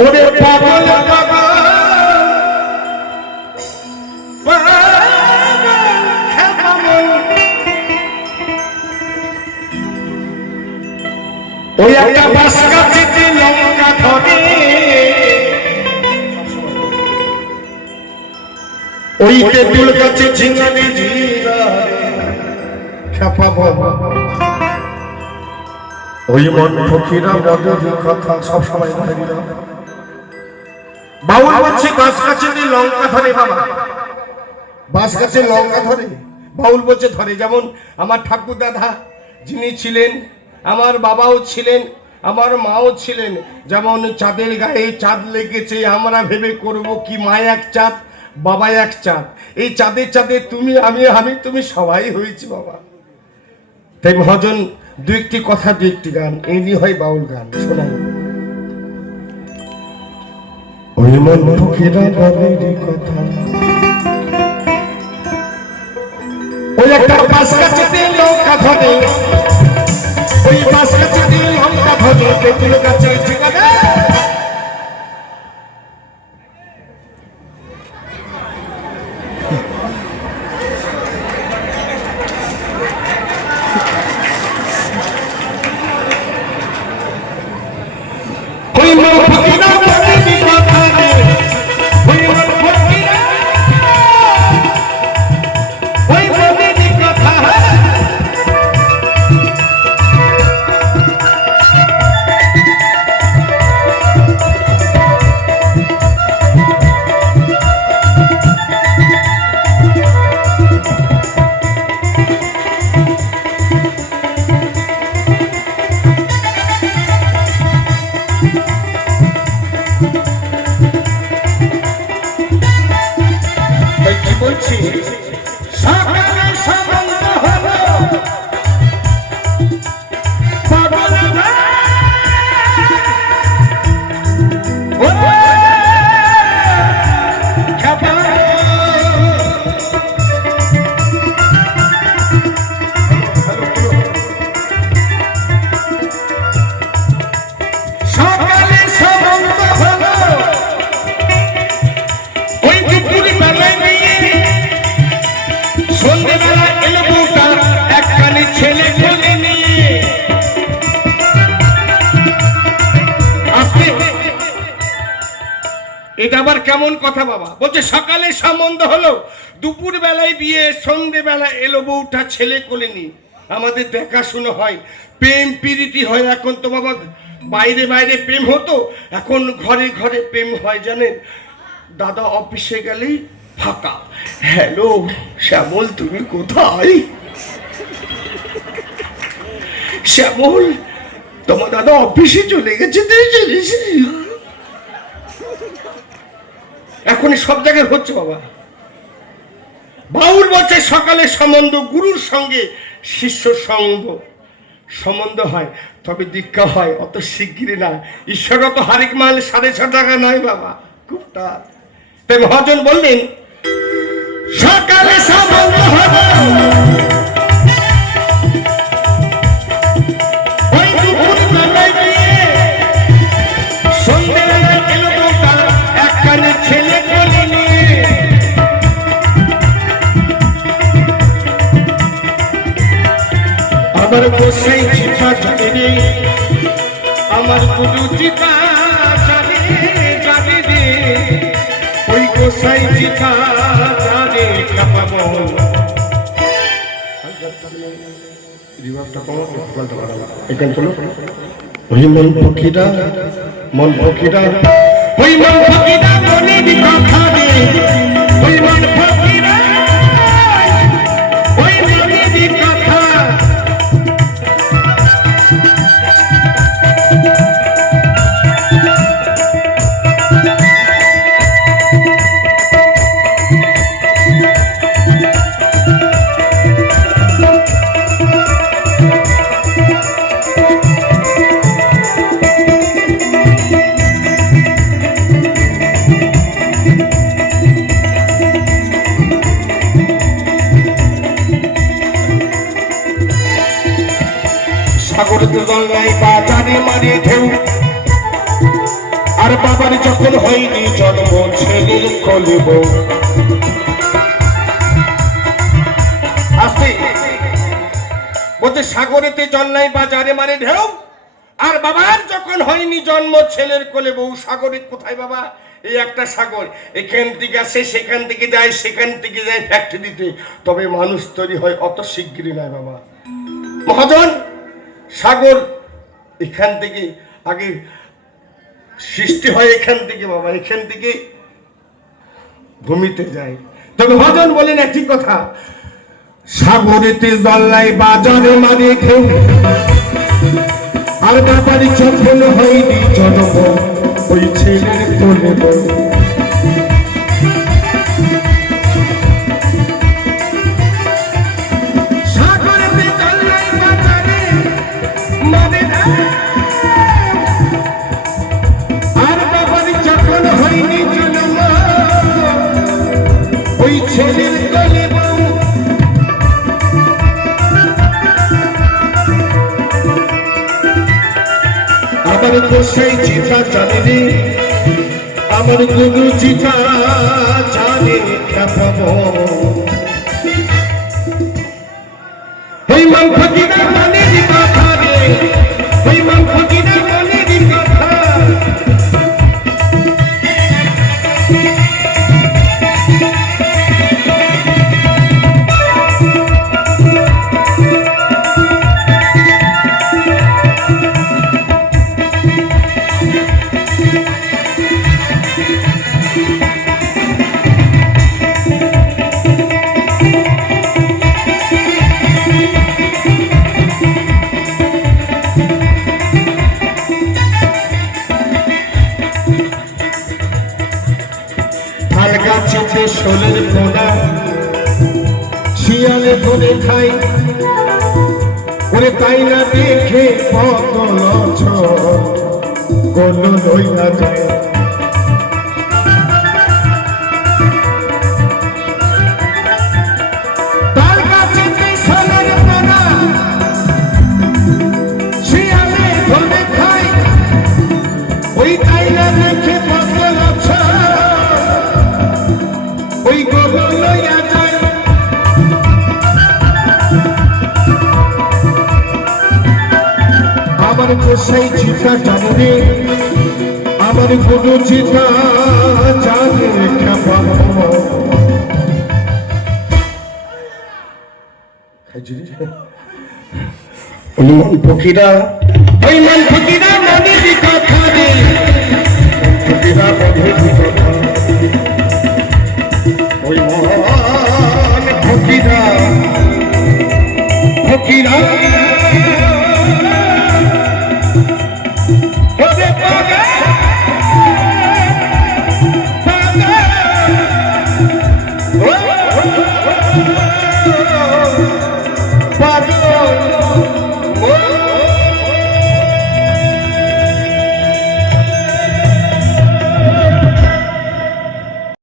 ওরে পাগল। ওই একটা বাস গাছে লঙ্কা ধরে। ওই তেঁতুল গাছে ঝিঙানি জিরা খেপাবো ওই মন ফকিরা মদের কথা সব সময় মনে বাউল বলছে দিয়ে লঙ্কা ধরে বাবা। বাস গাছে লঙ্কা ধরে। বাউল বলছে ধরে যেমন আমার ঠাকুর দাদা যিনি ছিলেন আমার বাবাও ছিলেন আমার মাও ছিলেন যেমন চাঁদের গায়ে চাঁদ লেগেছে আমরা ভেবে করব কি মা এক চাঁদ বাবা এক চাঁদ। এই চাঁদের চাঁদে তুমি আমি আমি তুমি সবাই হয়েছি বাবা। তাই মহাজন দু একটি কথা দু একটি গান এমনি হয় বাউল গান শোনাই। ওই মন ফকিরা বলে রে কথা ওই একটা বাস কাছে দিয়ে লঙ্কা ধরে, ওই বাস গাছে দিয়ে লঙ্কা ধরে ঠিকানা? আবার কেমন কথা বাবা? বলছে, সকালে সম্বন্ধ হলো দুপুর বেলায় বিয়ে সন্ধে বেলা এলো বউটা ছেলে কোলে নিয়ে। আমাদের দেখাশুনো হয়, প্রেম পিরিটি হয় এখন তো বাবা। বাইরে বাইরে প্রেম হতো, এখন ঘরে ঘরে প্রেম হয়, জানেন? দাদা অফিসে গেলেই ফাঁকা। হ্যালো, শ্যামল, তুমি কোথায়? শ্যামল, তোমার দাদা অফিসে চলে গেছে তুই জানিস এখন সব জায়গায় হচ্ছে বাবা। বাউল বলছে সকালে সম্বন্ধ, গুরুর সঙ্গে শিষ্য সঙ্গ সম্বন্ধ হয়, তবে দীক্ষা হয়, অত শিগগিরি না। ঈশ্বরত হারিক মাল সাড়ে ছ টাকা নয় বাবা, খুব তার তাই মহাজন বললেন, সকালে সম্বন্ধ চিতা জানে জানে রে। ওই গোসাই চিতা জানে কাপাবো মন ফকিরা মন ফকিরা। ওই মন ফকিরা করত জল্লাই বাজানে মানে ঢেউ আর বাবার যখন হয়নি জন্ম, ছেলের কলিব। আসতে। সাগরেতে জল্লাই বাজারে মানে ঢেউ। আর বাবার যখন হয়নি জন্ম, ছেলের কোলে বউ সাগরে কোথায় বাবা? এই একটা সাগর। এখান থেকে আসে, সেখান থেকে যায়, সেখান থেকে যায় ফ্যাক্টরিতে তবে মানুষ তৈরি হয় অত শিগগিরই নয় বাবা। মহাজন সাগর এখান থেকে আগে সৃষ্টি হয় এখান থেকে, বাবা, এখান থেকে ভূমিতে যায় তবে মহাজন বলেন একটি কথা, সাগরেতে জল নাই বাজারে মানে খেউ আর ব্যাপারি যখন হয়নি জন্ম, ওই ছেলের কোলে। আমার তো চিঠা চিতা জানি আমার গুরু চিতা জানি পাব এই ফকিরা গাছেতে শোলের পোনা শিয়ালে ধরে খাই। ওরে তাই না দেখে কত লছ কোন লইয়া যায়। তাল গোসাই চিতা জানে। আমার কোনো চিতা জানে অনুমান ফকিরা অনুমান মান ফকিরা মনে কথা রে ফকিরা মনে কথা